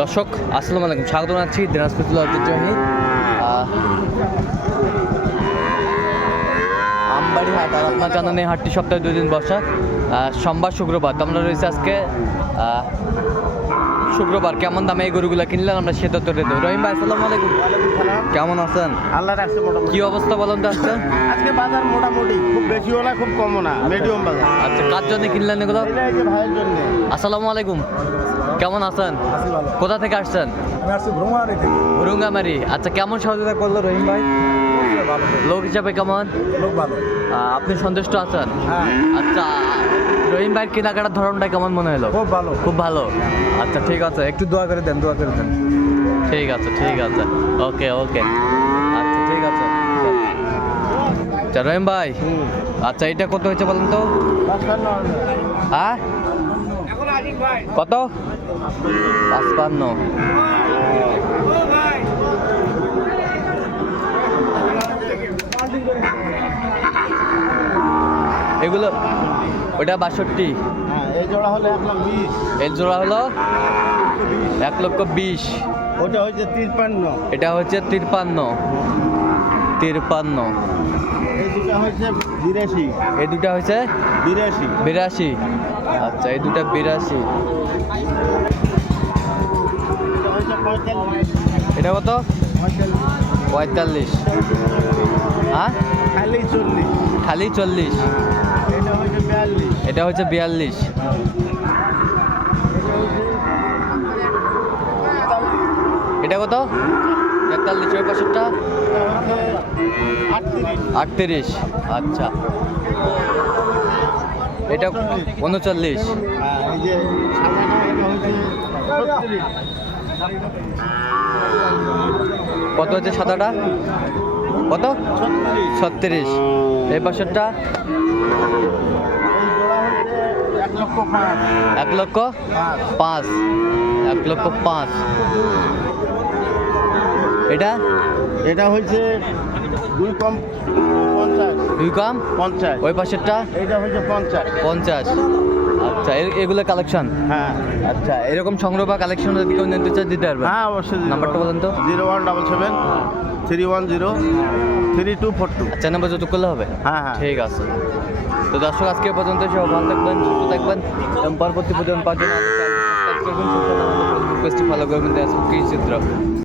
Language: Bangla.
দর্শক, আসসালামু আলাইকুম। স্বাগত জানাচ্ছি দিনাজপুর ঐতিহ্যবাহী আমবাড়ি হাট আর আপনার জানান এই হাটটি সপ্তাহে দুই দিন বসা। সোমবার, শুক্রবার। তো আমরা রয়েছে আজকে শুক্রবার কেমন দামে এই গরুগুলা কিনলেন? আমরা সে তথ্য দেবো। রহিম ভাই আসসালামু আলাইকুম। কেমন আছেন? আল্লাহ রাখছে মোটামুটি। কি অবস্থা বলেন তো আজকে? আজকে বাজার মোটামুটি খুব বেশিও না খুব কমও না মিডিয়াম বাজার। আচ্ছা কার জন্য কিনলেন এগুলো? ভাইয়ের জন্য। আসসালামু আলাইকুম। কেমন আছেন? কোথা থেকে আসছেন? আমি আসছি ভ্রমণারি থেকে। আচ্ছা কেমন সহযোগিতা করল রহিম ভাই? লোক হিসাবে কেমন? লোক ভালো। আপনি সন্তুষ্ট আছেন? হ্যাঁ। আচ্ছা রহিম ভাইয়ের কেনাকাটার ধরনটা কেমন মনে হলো? খুব ভালো। খুব ভালো? আচ্ছা ঠিক আছে। একটু দোয়া করে দেন দোয়া করে দেন। ঠিক আছে ঠিক আছে। ওকে ওকে। আচ্ছা ঠিক আছে। আচ্ছা রহিম ভাই। আচ্ছা এটা কত হয়েছে বলেন তো? হ্যাঁ? কত? পাঁচপান্ন। এগুলো ওটা বাষট্টি। হ্যাঁ এই জোড়া হলো এক লাখ বিশ। এর জোড়া হলো এক লক্ষ বিশ। ওটা হচ্ছে তিরপান্ন। এটা হচ্ছে তিরপান্ন। তিরপান্ন। এই দুটা হচ্ছে বিরাশি। এই দুটা হচ্ছে বিরাশি। বিরাশি। আচ্ছা এই দুটা বিরাশি। এটা কত? পঁয়তাল্লিশ। হ্যাঁ? খালি চল্লিশ। খালি চল্লিশ। এটা হচ্ছে বিয়াল্লিশ। এটা কত? তেতাল্লিশ ওই পাশেরটা? আটত্রিশ। আচ্ছা। এটা উনচল্লিশ। কত হচ্ছে সাদাটা? কত? ছত্রিশ। এই পাশেরটা? এক লক্ষ পাঁচ। এক লক্ষ পাঁচ। এটা? এটা হচ্ছে দুই কম পঞ্চাশ। দুই কম? পঞ্চাশ। ওই পাশেরটা? এটা হচ্ছে পঞ্চাশ। পঞ্চাশ। আচ্ছা এগুলো কালেকশন হ্যাঁ। আচ্ছা এরকম সংগ্রহ বা কালেকশন যদি কেউ নিতে চায় দিতে পারবে? হ্যাঁ অবশ্যই নাম্বারটা বলেন তো। Zero one double seven three one zero three two four two. আচ্ছা নাম্বার যত করলে হবে? হ্যাঁ হ্যাঁ। ঠিক আছে। তো দর্শক আজকে পর্যন্ত সব ভালো থাকবেন সুস্থ থাকবেন এবং পরবর্তী পর্যন্ত পাঁচজন ফলো করবেন চিত্র।